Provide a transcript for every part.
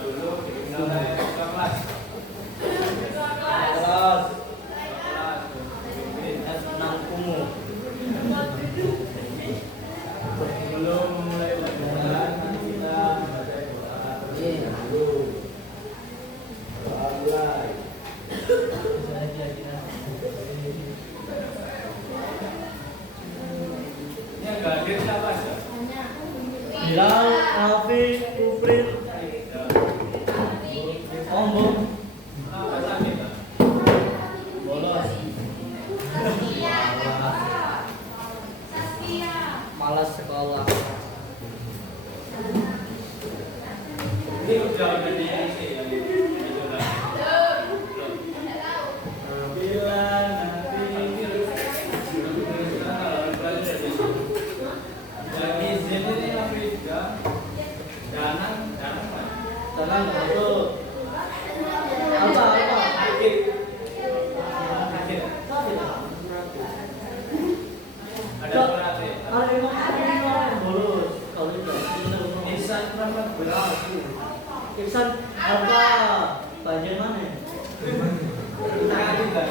dulu dikenal oleh kelas. Senang kumuh. Sebelum memulai pelajaran kita membaca doa dulu. Doa mulai. Ini agak hadir siapa aja? Bilal, Alfi, Kuprit, Ombo, Apa sakit? bolos, malas sekolah. Ini udah diisi ya, itu lah. Bila nanti kalau belajar di sini, jadi izin ini Afrika, jangan Tenang, betul. Apa? sakit. Ada surat ya. Ada yang bolos. Kalau itu Nisan Muhammad berlaku. Iksan apa? Bagian mana? Tadi enggak.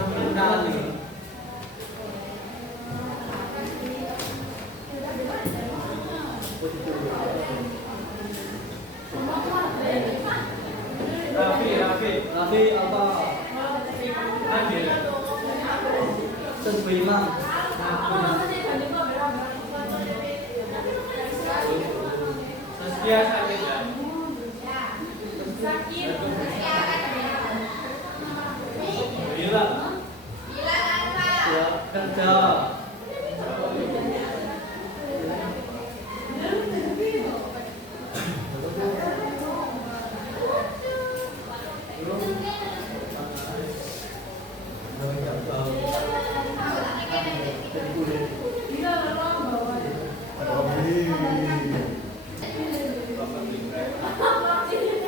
6 kali. Rafi apa? Hadir. Sebimang. Saskia sakit ya. Bila Siap kerja.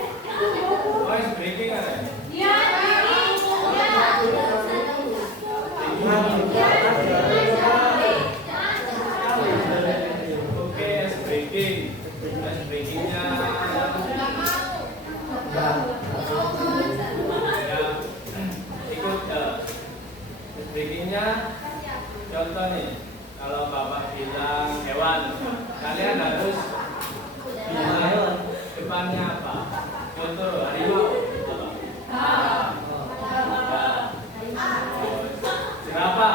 voice breaking ada. Oke, ice breaking. Ice breakingnya ya ikut ice breakingnya. Contoh nih, kalau bapak bilang hewan, kalian harus bilang depannya apa? Contoh harimau, apa? Jerapah,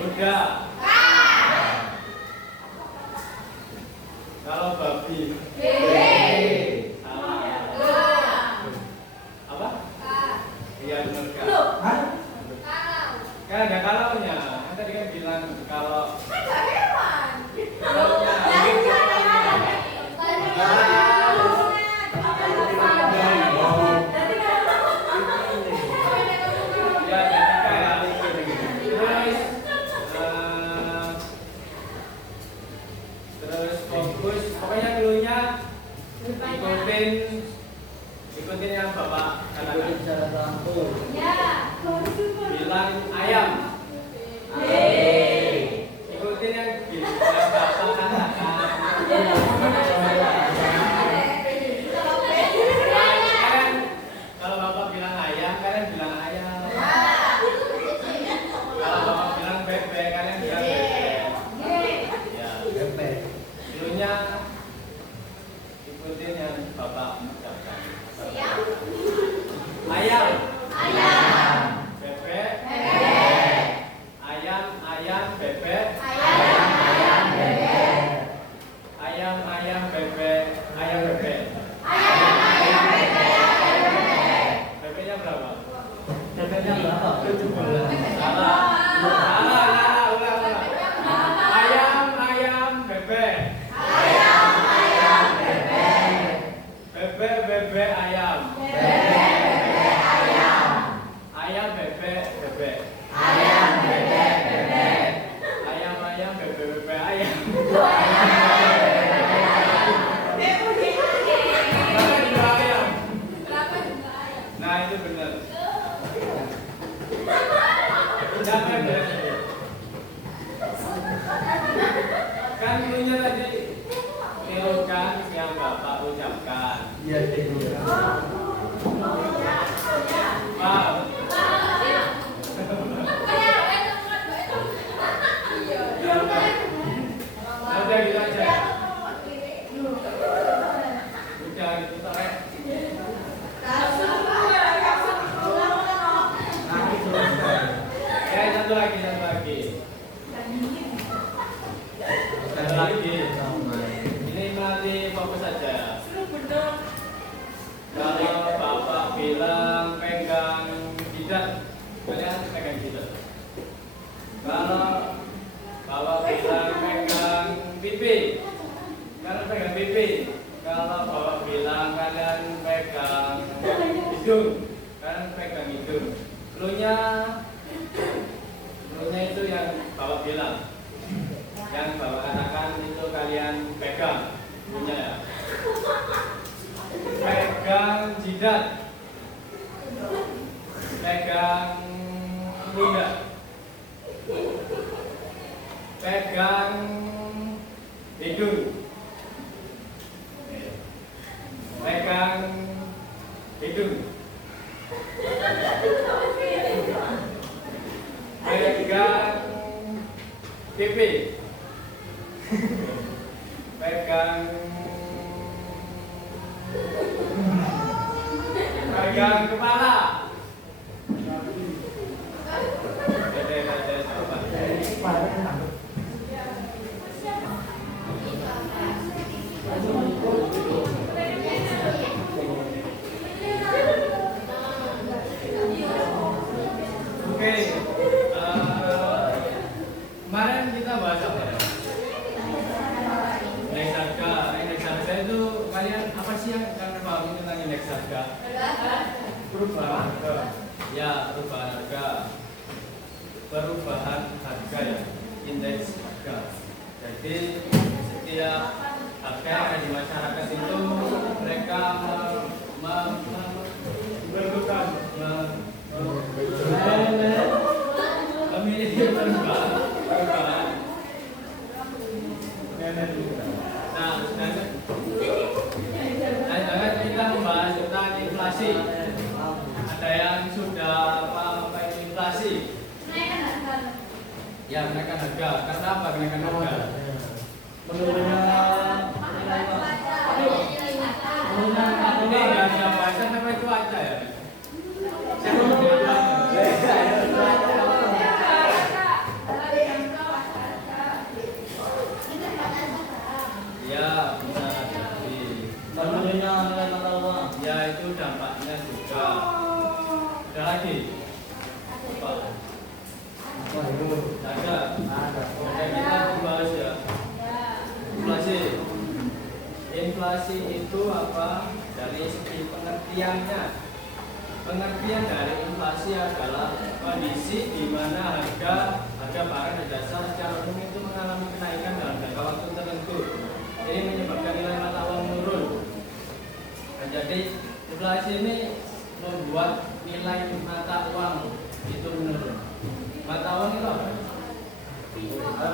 kuda. Kalau babi, apa? Iya benar kan? Kan ada kalaunya. Kan tadi kan bilang kalau terus fokus, pokoknya dulunya ikutin yang bapak katakan. Bilang ayam, ikutin yang bapak katakan. Kalian kalau bapak bilang ayam, kalian bilang ayam. Kalau bapak bilang bebek, kalian bilang bebek. Ya, Bebek. dulunya ikutin yang bapak ucapkan. Ayam, bebek, ayam, pipi. Kalian pegang pipi. Kalau bapak bilang kalian pegang hidung, kalian pegang hidung. Cluenya itu yang bapak bilang. Yang bapak katakan itu kalian pegang. Cluenya ya. Pegang jidat. Pegang lidah. Pegang hidung. Pegang hidung. Pegang pipi. Pegang kepala. Oke, kemarin kita bahas apa ya? Indeks harga itu kalian apa sih yang kalian pahami tentang indeks harga? Perubahan harga. Ya, perubahan harga ya, indeks harga. Jadi setiap harga yang ada di masyarakat itu mereka memiliki perubahan. Nah, jangan kita membahas tentang inflasi. Ada yang sudah apa inflasi? Ya, menaikkan harga. Karena apa menaikkan harga? Menurunnya nilai Ini nggak ada bahasa namanya cuaca ya. Ya, bisa jadi. menurunnya nilai mata uang. Ya, itu dampaknya juga. Ada lagi? Apa? Ada. Oke, kita bahas ya. Inflasi itu apa? Dari segi pengertiannya. Pengertian dari inflasi adalah kondisi di mana harga barang dan jasa secara umum itu mengalami kenaikan dalam jangka waktu tertentu. Ini menyebabkan nilai mata uang menurun. Nah, jadi inflasi ini membuat nilai mata uang itu menurun. Mata uang itu apa?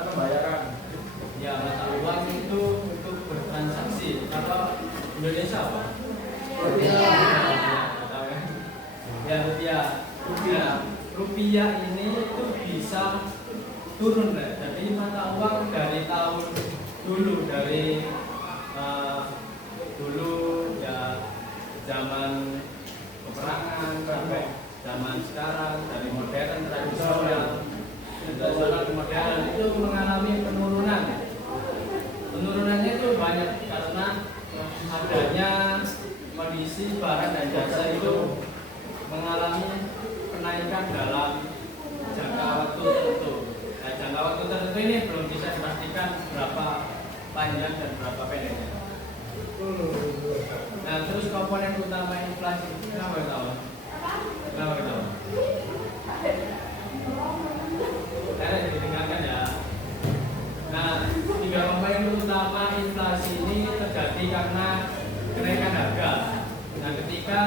Pembayaran. Ya, mata uang itu untuk bertransaksi. Kalau Indonesia apa? Ya, rupiah ini itu bisa turun lah. Jadi mata uang dari tahun dulu ya zaman peperangan sampai zaman sekarang, dari modern tradisional ke modern itu mengalami penurunan. Penurunannya itu banyak karena adanya kondisi barang dan jasa itu mengalami kenaikan dalam jangka waktu tertentu. Nah, jangka waktu tertentu ini belum bisa dipastikan berapa panjang dan berapa pendeknya. Nah, terus komponen utama inflasi kenapa ketawa? Saya jadi dengarkan ya. Nah, 3 komponen utama inflasi ini terjadi karena kenaikan harga. Nah, ketika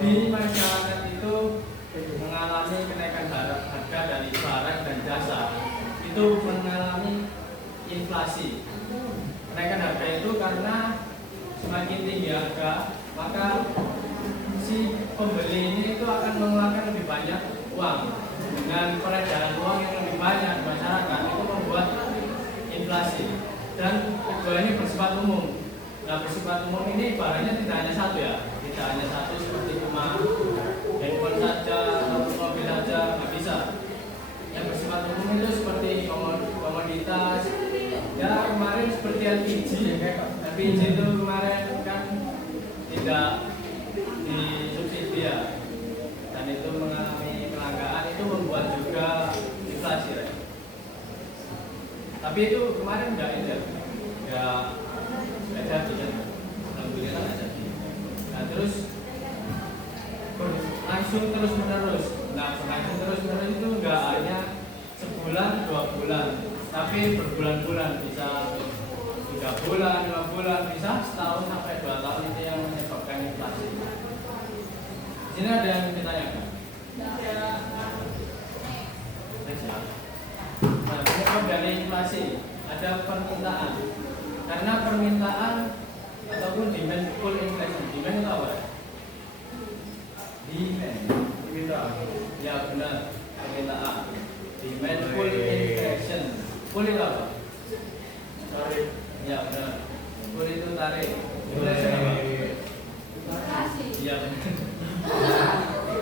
di masyarakat itu mengalami kenaikan harga dari barang dan jasa, itu mengalami inflasi. Kenaikan harga itu karena semakin tinggi harga, maka si pembeli ini itu akan mengeluarkan lebih banyak uang. Dengan peredaran uang yang lebih banyak di masyarakat itu membuat inflasi. Dan kedua ini bersifat umum. Nah, bersifat umum ini barangnya tidak hanya satu ya, tidak hanya satu seperti cuma handphone saja atau mobil saja, nggak bisa. Yang bersifat umum itu seperti komoditas. Ya, kemarin seperti LPG, LPG itu kemarin kan tidak disubsidi ya, dan itu mengalami kelangkaan, itu membuat juga inflasi. Tapi Tapi itu kemarin nggak jadi kan? Alhamdulillah nggak jadi. Nah terus langsung terus menerus. Nah langsung terus menerus itu nggak hanya sebulan 2 bulan, tapi berbulan-bulan, bisa 3 bulan, 5 bulan, bisa setahun sampai 2 tahun, itu yang menyebabkan inflasi. Sini ada yang ditanyakan? Nah, penyebab dari inflasi ada permintaan. Karena permintaan ataupun demand pull inflation. Demand itu apa? Demand. Ya benar, permintaan. Demand pull inflation. Pull itu apa? Tarik. Ya benar. Pull itu tarik. Inflation apa? Ya benar.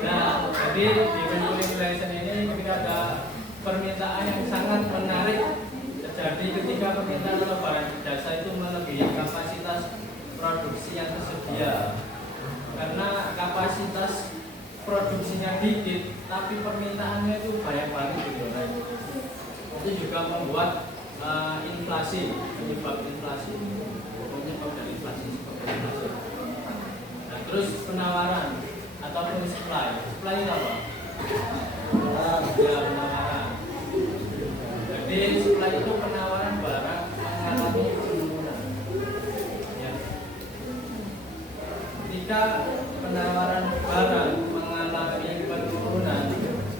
Nah, jadi demand pull inflation ini ketika ada permintaan yang sangat menarik terjadi ketika permintaan atau barang jasa itu melebihi kapasitas produksi yang tersedia. Karena kapasitas produksinya dikit, tapi permintaannya itu banyak banget gitu. Itu juga membuat inflasi, penyebab inflasi, penyebab dari inflasi seperti inflasi. Nah, terus penawaran ataupun supply. Supply itu apa? Ya, penawaran. Jadi supply itu penawaran barang mengalami penurunan. Ya. Ketika penawaran barang mengalami penurunan,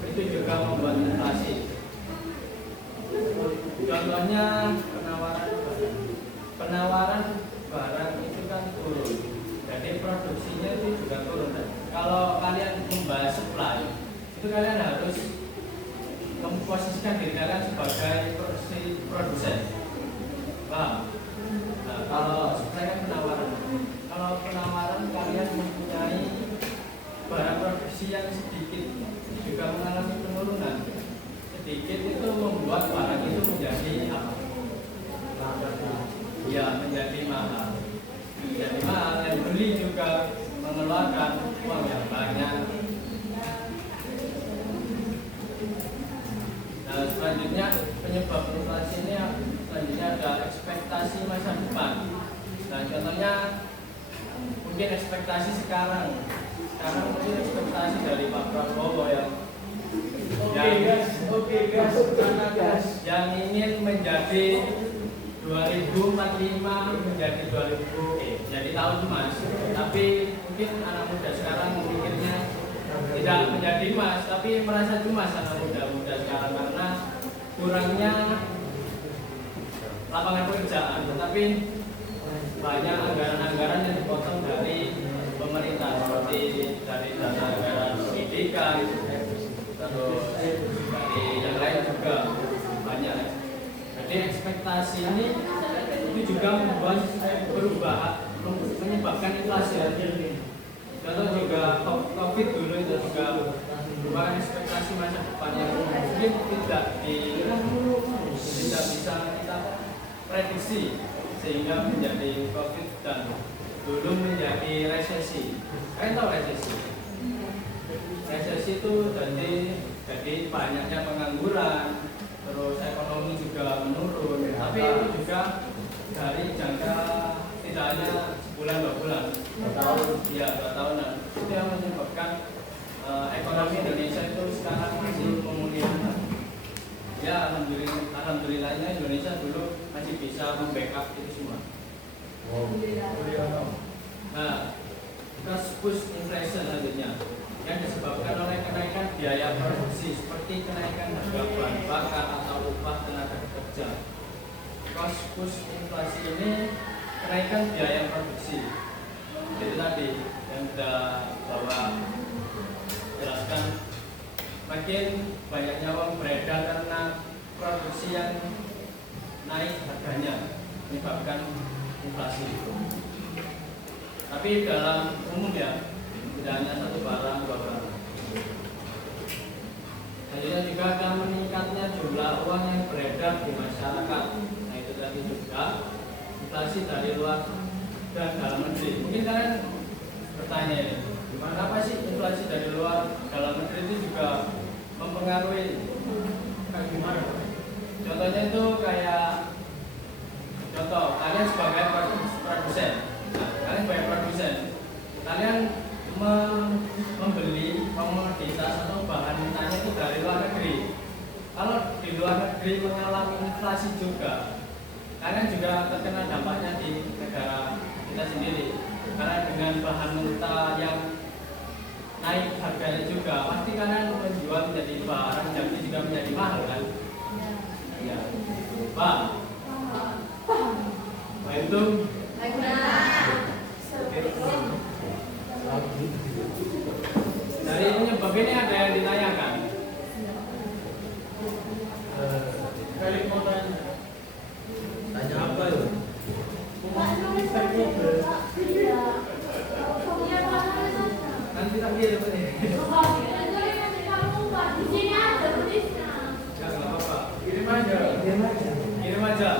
itu juga membuat inflasi. Contohnya penawaran barang itu kan turun, jadi produksinya itu juga turun. Kalau kalian membahas supply, itu kalian harus memposisikan diri kalian sebagai produsen. Paham? Nah, kalau supply kan penawaran. Kalau penawaran kalian mempunyai barang produksi yang sedikit juga mengalami penurunan. Sedikit itu membuat barang itu menjadi apa? Ya, menjadi mahal. Menjadi mahal, yang beli juga mengeluarkan uang yang banyak. Nah, selanjutnya penyebab inflasi ini selanjutnya ada ekspektasi masa depan. Nah, contohnya mungkin ekspektasi sekarang mungkin ekspektasi dari Pak Prabowo yang yang ingin menjadi 2045 menjadi 2000 jadi tahun emas. Tapi mungkin anak muda sekarang mikirnya tidak menjadi emas, tapi merasa cemas anak muda sekarang karena kurangnya lapangan pekerjaan. Tetapi banyak anggaran-anggaran yang dipotong dari pemerintah, seperti dari dana anggaran pendidikan, terus dari yang lain juga banyak. Jadi ekspektasi ini itu juga membuat menyebabkan inflasi. Contoh juga COVID dulu itu juga merupakan ekspektasi masa depan yang mungkin tidak bisa kita prediksi, sehingga menjadi COVID dan dulu menjadi resesi. Kalian tahu resesi? Resesi itu jadi banyaknya pengangguran, terus ekonomi juga menurun. Tapi itu juga dari jangka tidak hanya sebulan 2 bulan, 2 tahun, ya 2 tahunan. Itu yang menyebabkan ekonomi Indonesia itu sekarang masih pemulihan. Ya alhamdulillahnya Indonesia dulu masih bisa membackup itu semua. Nah, cost push inflation selanjutnya yang disebabkan oleh kenaikan biaya produksi seperti kenaikan harga bahan bakar atau upah tenaga kerja. Cost push inflasi ini kenaikan biaya produksi. Jadi tadi yang sudah Bapak jelaskan, makin banyaknya uang beredar karena produksi yang naik harganya menyebabkan inflasi itu. Tapi dalam umum ya, tidak hanya satu barang, 2 barang. Selanjutnya juga akan meningkatnya jumlah uang yang beredar di masyarakat. Nah itu tadi juga inflasi dari luar dan dalam negeri. Mungkin kalian bertanya ini, kenapa sih inflasi dari luar dalam negeri itu juga mempengaruhi? Kayak gimana? Contohnya itu kayak contoh kalian sebagai produsen. Nah, kalian sebagai produsen, kalian membeli komoditas atau bahan mentahnya itu dari luar negeri. Kalau di luar negeri mengalami inflasi juga, kalian juga terkena dampaknya di negara kita sendiri. Karena dengan bahan mentah yang naik harganya juga, pasti kalian menjual menjadi barang jadi juga menjadi mahal kan? Iya. Pak. Pak itu. Dari penyebab ini ada yang ditanyakan. Kali mau tanya apa itu? Nanti tak kirim ini. Jangan apa-apa. Kirim aja. Kirim aja.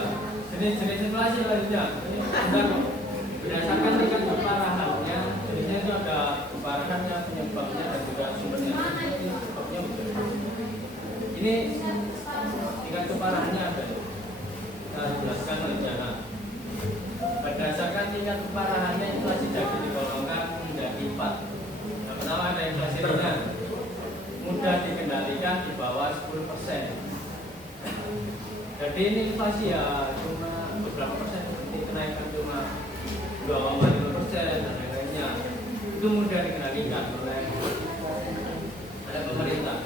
Jenis inflasi selanjutnya. Ini bentar kok. Berdasarkan tingkat keparahannya, jenisnya itu ada keparahannya, penyebabnya dan juga sumbernya. Sebabnya betul. Ini tingkat keparahannya ada. Kita jelaskan rencana. Berdasarkan tingkat keparahannya, inflasi daging digolongkan menjadi 4. Yang pertama ada inflasi ringan, mudah dikendalikan di bawah 10%. Jadi ini inflasi ya cuma beberapa persen, seperti kenaikan cuma 2,5% dan lain-lainnya. Itu mudah dikendalikan oleh pemerintah.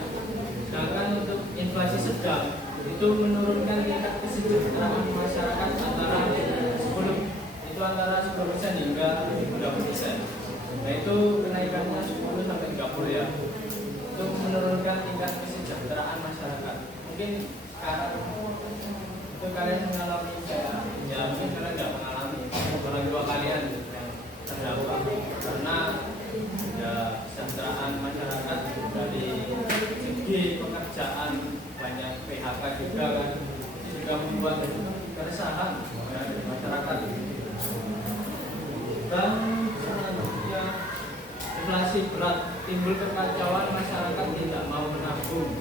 Sedangkan untuk inflasi sedang itu menurunkan tingkat kesejahteraan masyarakat antara 10% hingga 30%. Nah itu kenaikannya 10 sampai 30 ya. Untuk menurunkan tingkat kesejahteraan masyarakat. Mungkin sekarang itu kalian mengalami kayak ya mungkin kalian tidak mengalami orang tua kalian yang terdampak karena ya kesejahteraan masyarakat dari segi pekerjaan banyak PHK juga kan, itu juga membuat keresahan dari masyarakat. Dan selanjutnya inflasi berat, timbul kekacauan masyarakat tidak mau menabung,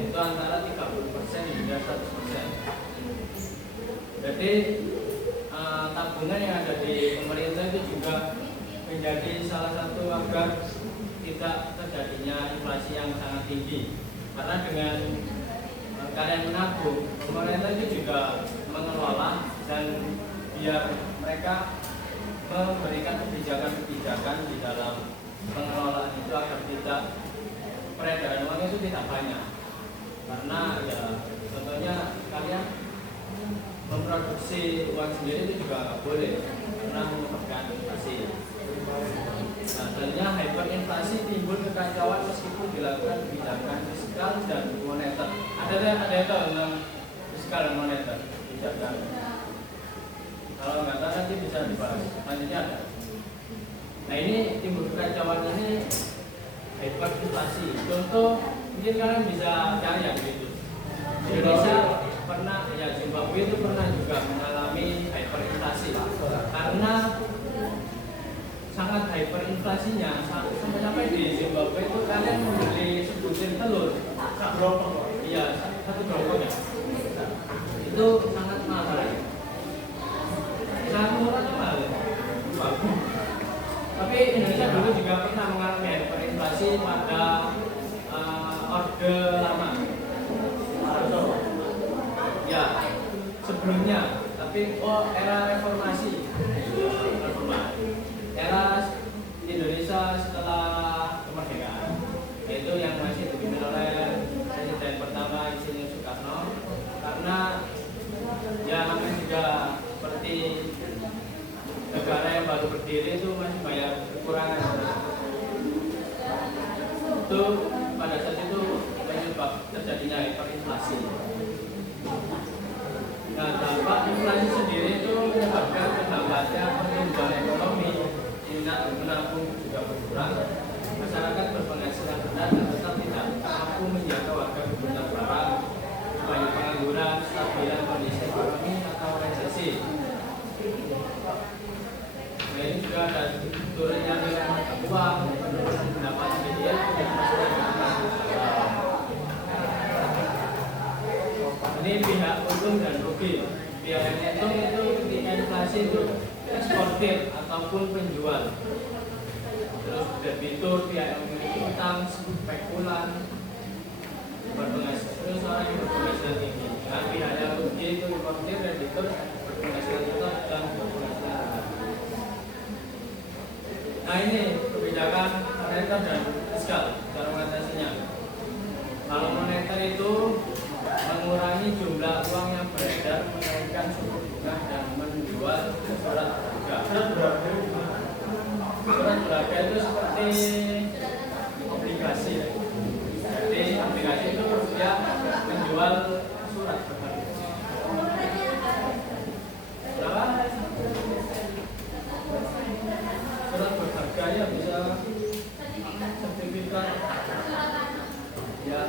itu antara 30% hingga 100%. Jadi tabungan yang ada di pemerintah itu juga menjadi salah satu agar tidak terjadinya inflasi yang sangat tinggi. Karena dengan kalian menabung, pemerintah itu juga mengelola dan biar mereka memberikan kebijakan-kebijakan di dalam pengelolaan itu agar tidak peredaran uang itu tidak banyak. Karena ya contohnya kalian memproduksi uang sendiri itu juga nggak boleh karena menyebabkan inflasi. Nah, selanjutnya hyperinflasi timbul kekacauan meskipun dilakukan kebijakan fiskal dan moneter. Ada itu tentang fiskal dan moneter kebijakan. Kalau nggak tahu nanti bisa dibahas. Selanjutnya ada. Nah ini timbul kekacauan ini hyperinflasi. Contoh mungkin kalian bisa cari ya begitu. Indonesia pernah, ya Zimbabwe itu pernah juga mengalami hyperinflasi karena sangat hyperinflasinya sampai di Zimbabwe itu kalian membeli sebutir telur iya satu brokol ya itu sangat mahal. Sangat murah atau mahal? Tapi Indonesia dulu juga pernah mengalami hyperinflasi pada Orde Lama. Ya, sebelumnya, tapi era reformasi, era Indonesia setelah kemerdekaan, yaitu yang masih dipimpin oleh Presiden pertama Insinyur Soekarno, karena ya namanya juga seperti negara yang baru berdiri itu masih banyak kekurangan. Itu pada saat itu penyebab terjadinya hyperinflasi. Nah, dampak inflasi sendiri itu menyebabkan terhambatnya pertumbuhan ekonomi, minat menabung juga berkurang, masyarakat berpenghasilan rendah dan tetap tidak mampu menjaga warga kebutuhan barang, banyak pengangguran, stabilan kondisi ekonomi atau resesi. Nah, ini juga ada turunnya nilai mata uang, penurunan pendapatan media dan masyarakat. Ini pihak transaksi itu eksportir ataupun penjual. Terus debitur pihak yang memiliki utang, spekulan, berpenghasilan, terus orang yang berpenghasilan tinggi. Nah, pihak yang rugi itu importir, debitur, berpenghasilan tetap dan berpenghasilan rendah. Nah, ini kebijakan moneter dan fiskal cara mengatasinya. Kalau moneter itu mengurangi jumlah uang yang beredar, menaikkan suku bunga dan menjual surat berharga. Surat berharga itu seperti obligasi. Jadi obligasi itu dia menjual surat berharga. Berapa? Surat berharga ya bisa sertifikat. Ya.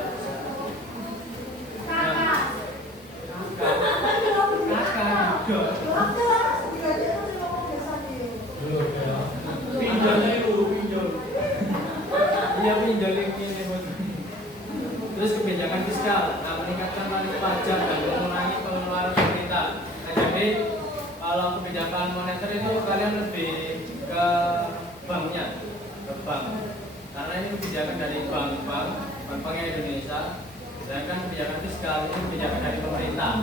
Terus kebijakan fiskal, nah, meningkatkan tarif pajak dan mengurangi pengeluaran pemerintah. Nah, jadi kalau kebijakan moneter itu kalian lebih ke banknya, ke bank. Karena ini kebijakan dari bank Indonesia. Sedangkan kebijakan fiskal ini kebijakan dari pemerintah.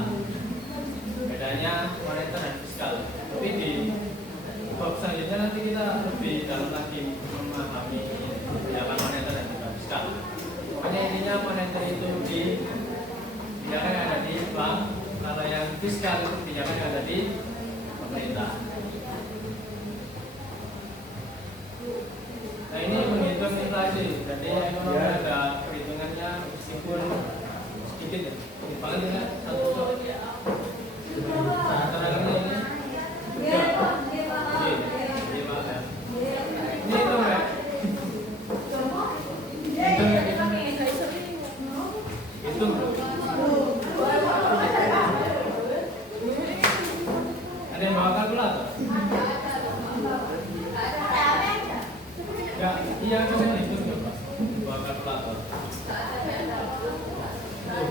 Bedanya moneter dan fiskal. Tapi di bab selanjutnya nanti kita lebih dalam lagi memahami kebijakan moneter dan juga fiskal. Pokoknya intinya moneter itu di kebijakan yang ada di bank, kalau yang fiskal itu kebijakan yang ada di pemerintah. Nah, ini menghitung inflasi. Jadi ekonomi ada perhitungannya meskipun sedikit ya. Paling tidak satu. Antara ini. Ada yang bawa kalkulator? Ya, iya kan itu coba. Bawa kalkulator.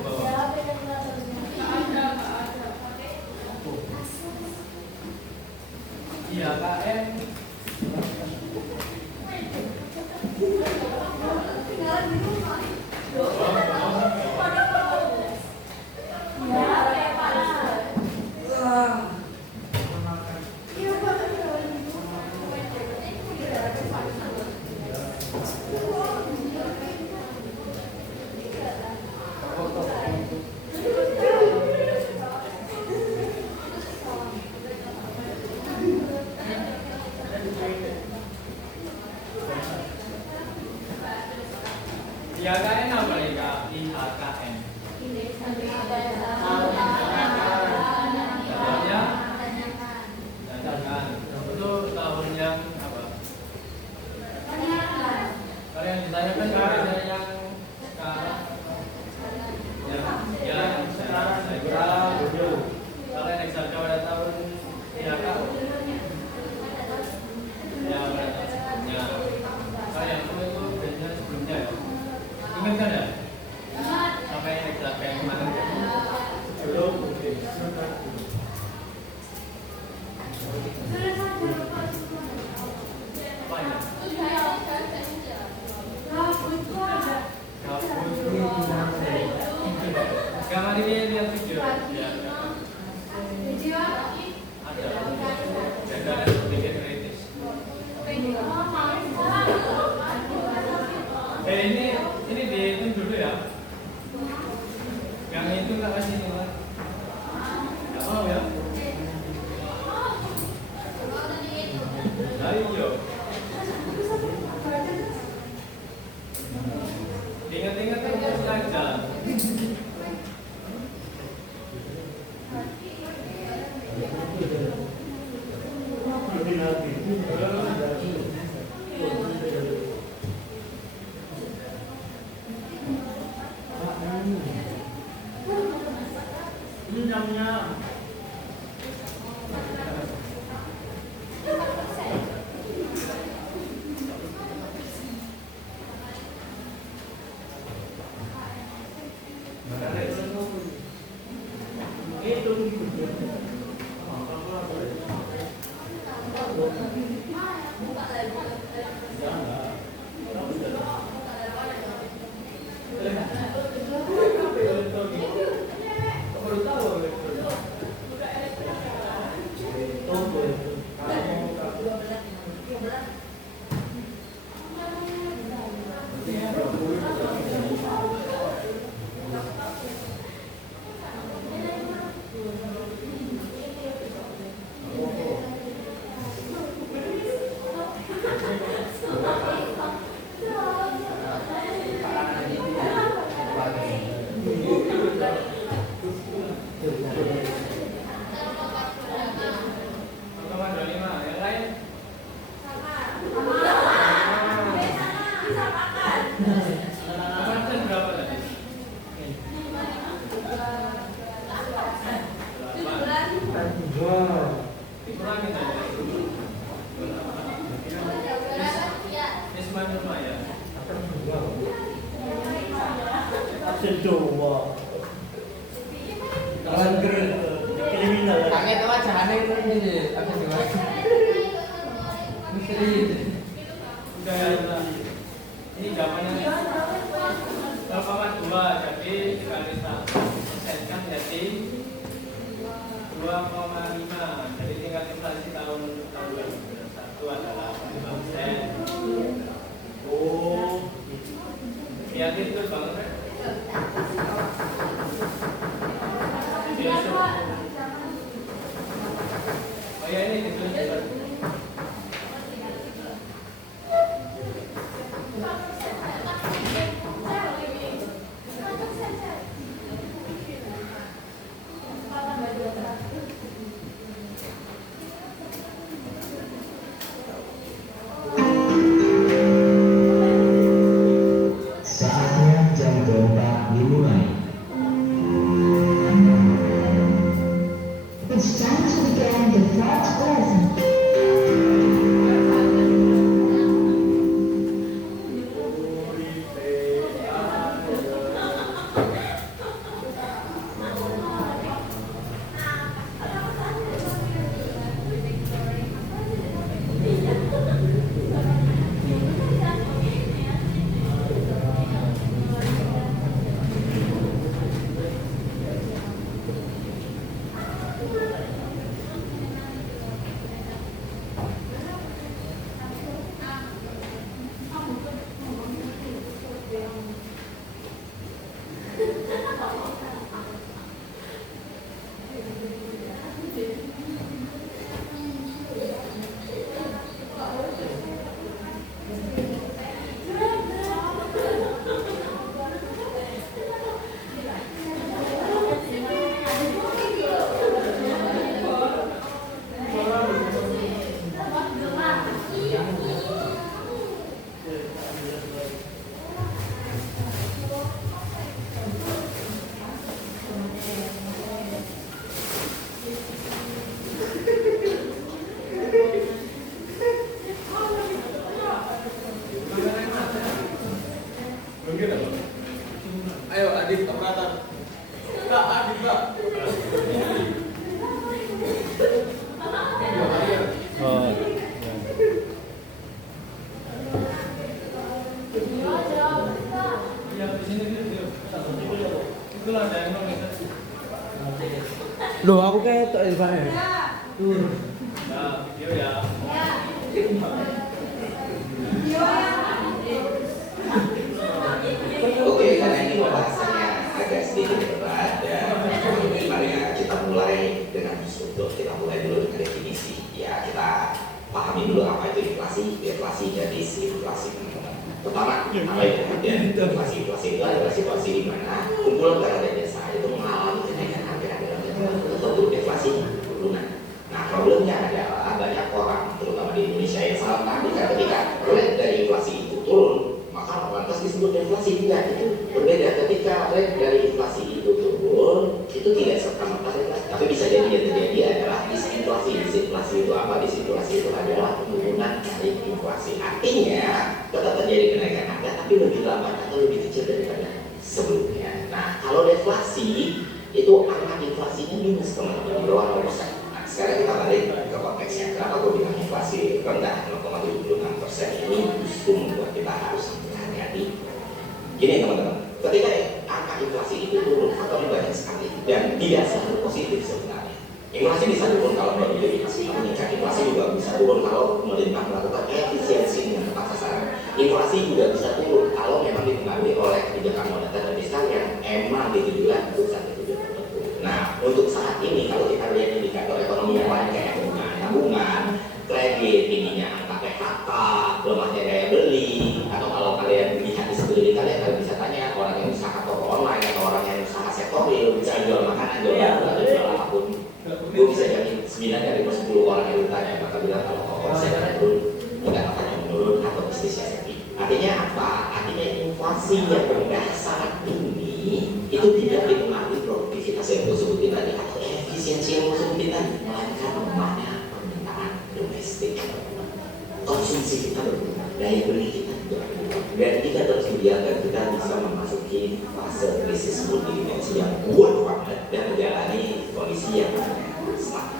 Bawa. Iya, KM. IHKN apa nih Kak? IHKN. Dagangan. Itu tahun yang apa? Kalau yang ditanyakan biasanya yang sekarang. Yang sekarang saya kira. Kalau yang extra pada tahun IHK. Ya pada tahun sebelumnya. Kalau yang itu biasanya sebelumnya ya. Ingat Dikurangi saja. Ismail ya. Sedowa. Kawan keren. Kriminal. Kakek tahu jahane itu ini apa sih Mas? Misteri. Udah ini jawabannya 0,2 jadi dikali 1 persen jadi 2,5 jadi tingkat inflasi tahun 2021 adalah 5%. Oh. Lihat itu banget kan? Oh ya ini ditulis. Saatnya jam berapa dimulai. It's time to begin the fourth lesson. Ayo Adit keberatan. Kak Adit Kak. Oh. Ya di sini dia. Itulah ada yang ngomong itu. Loh, aku kayak tok Pak. Nah, video ya. Oke, karena ini pembahasannya agak sedikit berat dan mari kita mulai dengan struktur. Kita mulai dulu dengan definisi. Ya, kita pahami dulu apa itu inflasi. Inflasi dan disinflasi. Pertama, apa itu? Dan inflasi itu adalah situasi di mana kumpulan barang dan jasa itu mengalami kenaikan harga dalam jangka tertentu, deflasi turunan. Nah, problemnya adalah banyak orang, terutama di Indonesia, yang salah paham ketika rate dari inflasi itu turun, maka lantas disebut deflasi. Enggak, itu berbeda. Ketika rate dari inflasi itu turun, itu tidak serta-merta deflasi, tapi bisa jadi yang terjadi adalah disinflasi. Disinflasi itu apa? Disinflasi itu adalah penurunan dari inflasi. Artinya tetap terjadi kenaikan harga, tapi lebih lambat atau lebih kecil daripada sebelumnya. Nah, kalau deflasi itu angka inflasinya minus teman-teman, di bawah 0%. Nah, sekarang kita balik ke konteksnya. Kenapa gue bilang inflasi rendah 0,76% ini justru membuat kita harus hati-hati. Gini teman-teman, ketika angka inflasi itu turun, faktornya banyak sekali dan tidak selalu positif sebenarnya. Inflasi bisa turun kalau produktivitas meningkat, inflasi juga bisa turun kalau pemerintah melakukan efisiensi dengan tepat sasaran. Inflasi juga bisa turun kalau memang dipengaruhi oleh kebijakan moneter dan fiskal yang emang ditujukan untuk satu tujuan tertentu. Nah, untuk saat ini kalau kita lihat indikator ekonomi yang lain kayak tabungan, kredit, ininya angka PHK, lemahnya daya beli, atau kalau kalian lihat di sekeliling kalian bisa tanya orang yang usaha toko online atau orang yang usaha sektor real, bisa jual makanan, jual atau jual apapun. Gue bisa jamin 9 dari 10 orang yang ditanya bakal bilang kalau omsetnya turun, pendapatannya menurun atau bisnisnya sepi. Artinya apa? Artinya inflasi yang rendah saat ini itu tidak dipengaruhi produktivitas yang gue sebutin tadi atau efisiensi yang gue sebutin tadi, melainkan lemahnya konsumsi kita berkurang, daya beli kita juga berkurang, dan kita terus menjaga kita bisa memasuki fase krisis multidimensi yang kuat banget dan menjalani kondisi yang smart.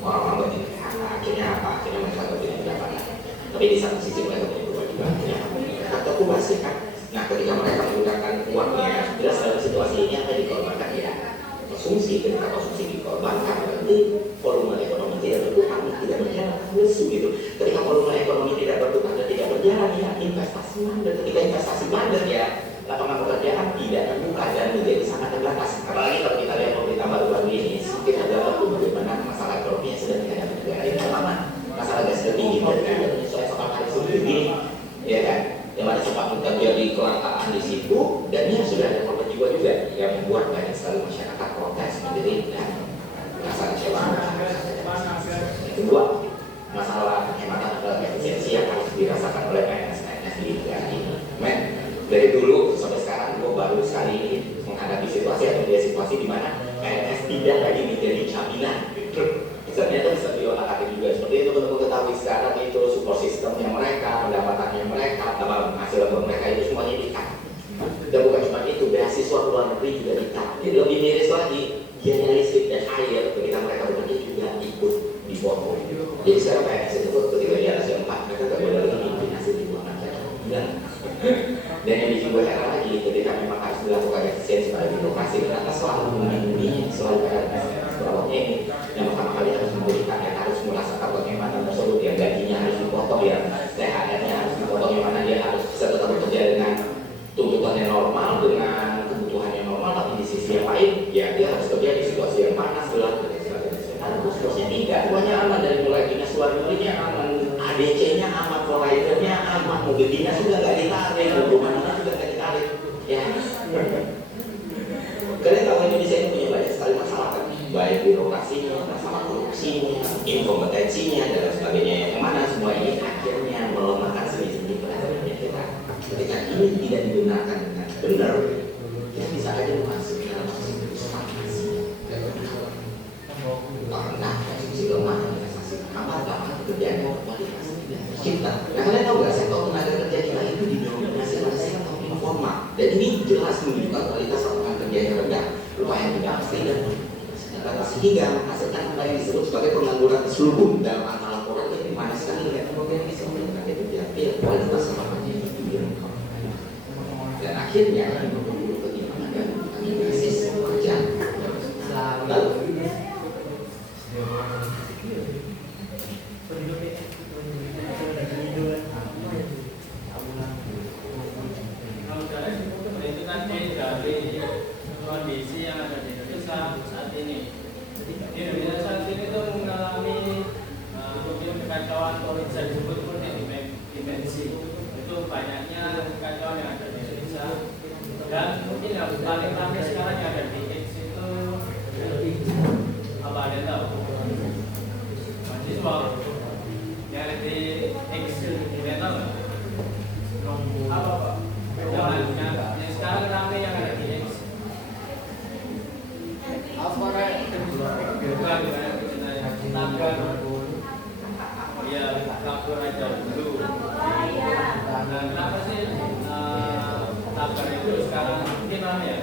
Orang-orang begini, akhirnya apa? Akhirnya mereka gak punya pendapatan. Tapi di satu sisi mereka punya kewajiban, akhirnya atau kubas ya kan? Nah, ketika mereka menggunakan uangnya, jelas dalam situasi ini apa yang dikorbankan ya? Konsumsi, ketika konsumsi dikorbankan, berarti volume ekonomi tidak berputar, tidak berjalan, lesu gitu. Ketika volume ekonomi tidak berputar dan tidak berjalan ya, investasi mandek. Ketika investasi mandek ya, lapangan pekerjaan tidak terbuka dan menjadi sangat terbatas. Apalagi kalau kita lihat pemerintah baru ini, kita dapat bagaimana masalah ekonomi yang sedang dihadapi negara ini. Pertama, masalah gas tertinggi dan penyesuaian hari ini, ya kan? Yang mana sempat terjadi kelangkaan di situ, dan ini sudah ada korban jiwa juga yang membuat banyak sekali masyarakat protes menjadi dan merasa kecewa. Yang kedua, masalah penghematan atau efisiensi yang harus dirasakan oleh PNS di negara ini. Dari dulu sampai sekarang gue baru sekali ini menghadapi situasi atau dia situasi di mana PNS tidak lagi menjadi jaminan. Ternyata bisa diolah-atik juga seperti itu. Untuk mengetahui sekarang itu support sistemnya mereka, pendapatannya mereka, hasil mereka itu semuanya di-cut. Dan bukan cuma itu, beasiswa luar negeri juga di-cut. Jadi lebih miris lagi, biaya listrik dan air ketika mereka bekerja juga ikut dipotong. Jadi sekarang PNS itu ketika di atas yang 4, mereka gak boleh lagi ngikutin hasil dibuangan mereka. Dan yang bikin gue heran lagi, ketika memang harus dilakukan efisiensi pada birokrasi, ternyata selalu menandungi selalu PNS perawatnya ini yang pertama kali harus memberikan, yang harus merasakan bagaimana tersebut, yang gajinya harus dipotong, yang THR-nya harus dipotong, yang mana dia harus bisa tetap bekerja dengan tuntutan yang normal, dengan kebutuhan yang normal, tapi di sisi yang lain, ya dia harus kerja di situasi yang panas, gelap, dan sebagainya. Terus terusnya tidak, semuanya aman, dari mulai dinas luar negerinya aman, ADC-nya aman, provider-nya aman, mobil dinas juga nggak ditarik, rumah-rumah juga nggak ditarik, ya. Kalian tahu Indonesia ini punya banyak sekali masalah kan, baik birokrasinya, masalah korupsinya, inkompetensinya, dan sebagainya. Yang mana semua ini akhirnya melemahkan sendi-sendi perekonomian kita. Ketika ini tidak digunakan dengan benar, kita bisa aja masuk dalam stagnasi. Karena konsumsi lemah, investasi apa pekerjaan yang berkualitas kita. Nah, kalian tahu nggak sektor tenaga kerja kita itu didominasi oleh sektor informal, dan ini jelas menunjukkan kualitas lapangan kerja yang rendah, upah yang tidak pasti dan sehingga menghasilkan apa yang disebut sebagai pengangguran terselubung. Dalam angka laporan ini mana sekali lihat program bisa meningkat itu tapi kualitas lapangannya itu yang dan akhirnya membunuh bagaimana dan krisis pekerjaan. Lalu dari kondisi yang ada di Indonesia saat ini. Di Indonesia saat ini itu mengalami mungkin kekacauan atau bisa disebut multidimensi. Itu banyaknya kekacauan yang ada di Indonesia. Dan mungkin yang paling ramai sekarang yang ada di X itu apa ada tahu? Mahasiswa yang ada di X ini tahu nggak? Apa Pak? Yang sekarang ramai yang ada di X. Apa tagar ya kabur aja dulu. Nah, kenapa sih tagar itu sekarang mungkin ramai ya?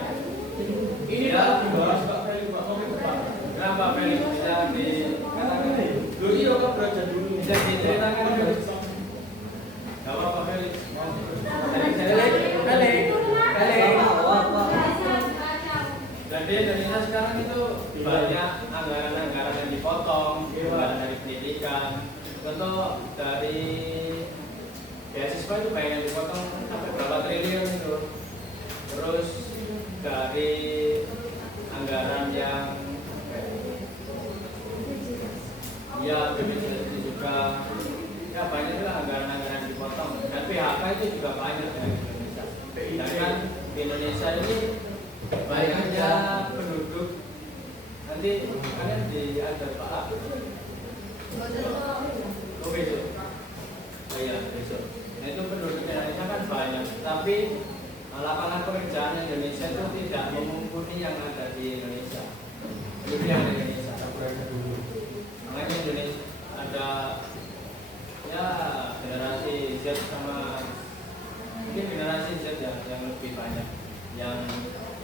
Ini ya dibahas Pak Felix, Pak Felix, Pak. Kenapa Felix bisa dikatakan dulu iya kok belajar dulu bisa diceritakan Felix? Gak apa-apa Felix. Dan di Indonesia sekarang itu banyak anggaran-anggaran yang dipotong, bukan dari pendidikan. Contoh dari beasiswa itu banyak yang dipotong sampai berapa triliun itu. Terus dari anggaran yang ya BPJS itu juga ya banyak juga anggaran-anggaran yang dipotong. Dan PHK itu juga banyak di Indonesia. Sedangkan di Indonesia ini banyaknya penduduk. Nanti kalian diajar Pak. Oh besok. Oh iya besok. Nah itu penduduk Indonesia kan banyak, tapi lapangan pekerjaan Indonesia itu tidak memumpuni ini yang ada di Indonesia. Itu yang ada di Indonesia. Makanya Indonesia ada ya generasi Z sama mungkin generasi Z ya yang lebih banyak yang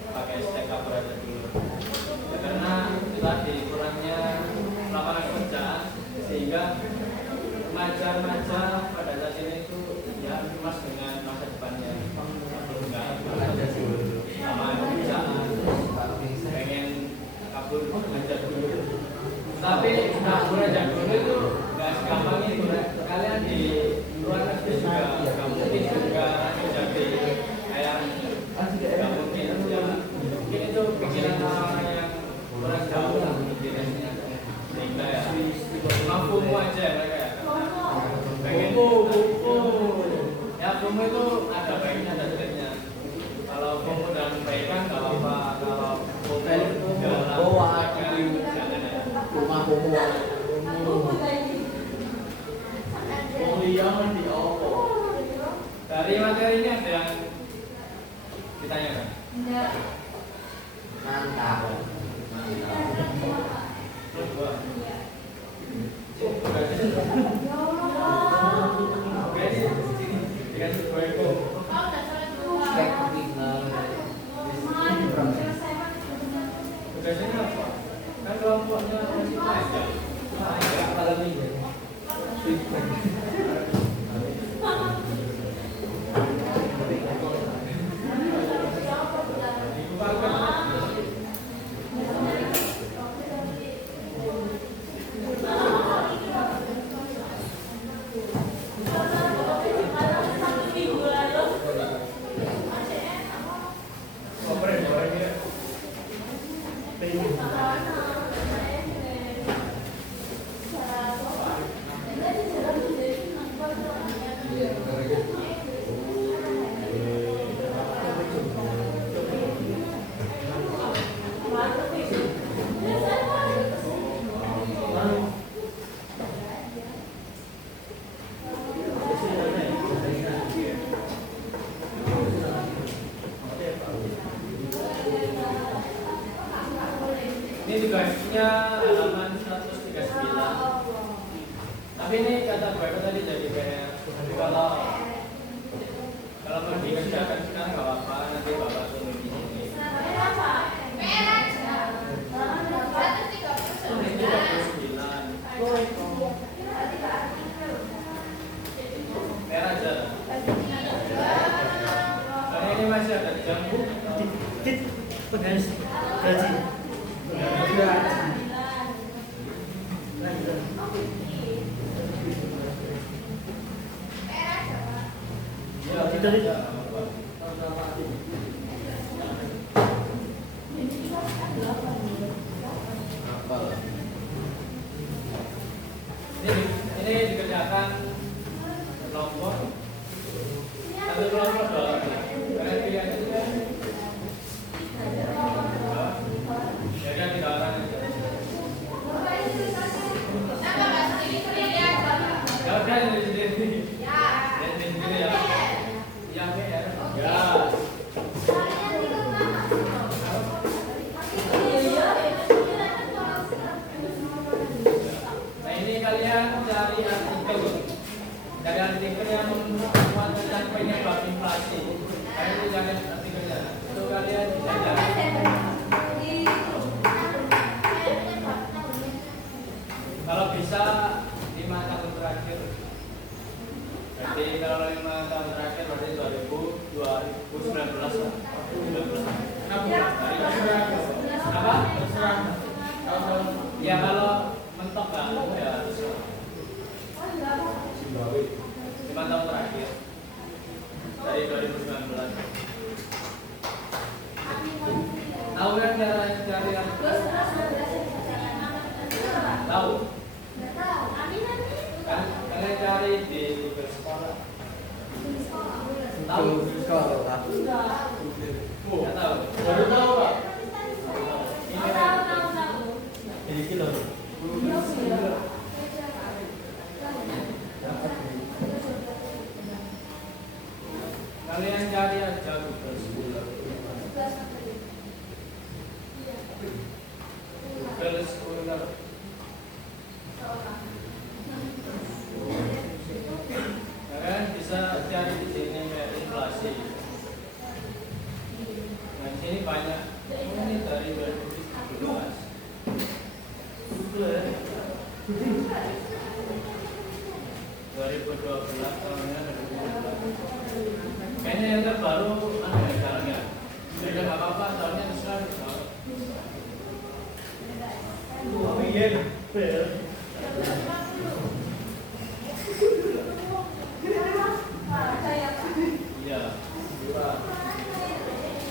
pakai STK berada dulu. Ya, karena itu tadi kurangnya lapangan pekerjaan sehingga remaja-remaja pada saat ini itu ya cemas dengan masa depannya. Sama pekerjaan pengen kabur belajar dulu, tapi kabur aja dulu itu nggak segampang itu. Kalian di luar negeri juga nggak mungkin juga jadi kayak nggak mungkin ya. Mungkin itu pikiran orang yang kurang jauh lah pikirannya, sehingga ya mampu aja mereka ya pengen ya FOMO itu ada baiknya ada jeleknya. Kalau FOMO dan kebaikan nggak apa-apa, kalau FOMO itu jangan ya. Rumah komo. Kuliah di Opo. Dari materi ini ada yang ditanyakan? Mantap. Tugasnya apa? Kan kelompoknya masih panjang. Ini tugasnya halaman 139. Tapi ini kata Bapak tadi jadi PR. Tapi kalau mau dikerjakan sekarang nggak apa-apa, nanti Bapak suruh di sini. Ini 29. PR aja. Karena ini masih ada jam. Ini dikerjakan kelompok. Satu kelompok dong. Karena pilihannya juga. Ya kan 3 orang aja. Ya udah dari sendiri. Dari sendiri ya. Yang ya. Ya. Nah ini kalian cari artikel. Cari artikel yang memuat tentang penyebab inflasi. Kalian itu cari artikelnya. Itu kalian bisa cari. Kalau bisa 5 tahun terakhir. Jadi kalau 5 tahun terakhir berarti 2019 lah. 2019. Apa? Ya kalau mentok kan ya terserah. 5 tahun terakhir dari 2019. Tahu kan cara cari tahu? Kan kalian cari di Google Scholar. Tahu? Nggak tahu. Baru tahu Pak. Ini kilo. Kalian cari aja Google Scholar. baru ada ya jalan ya. Jadi nggak apa-apa, soalnya terserah. Iya.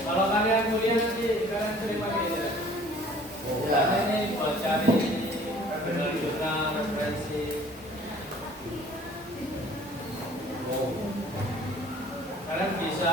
Kalau kalian kuliah nanti kalian sering pakai ya. Karena ini buat cari jurnal referensi. Kalian bisa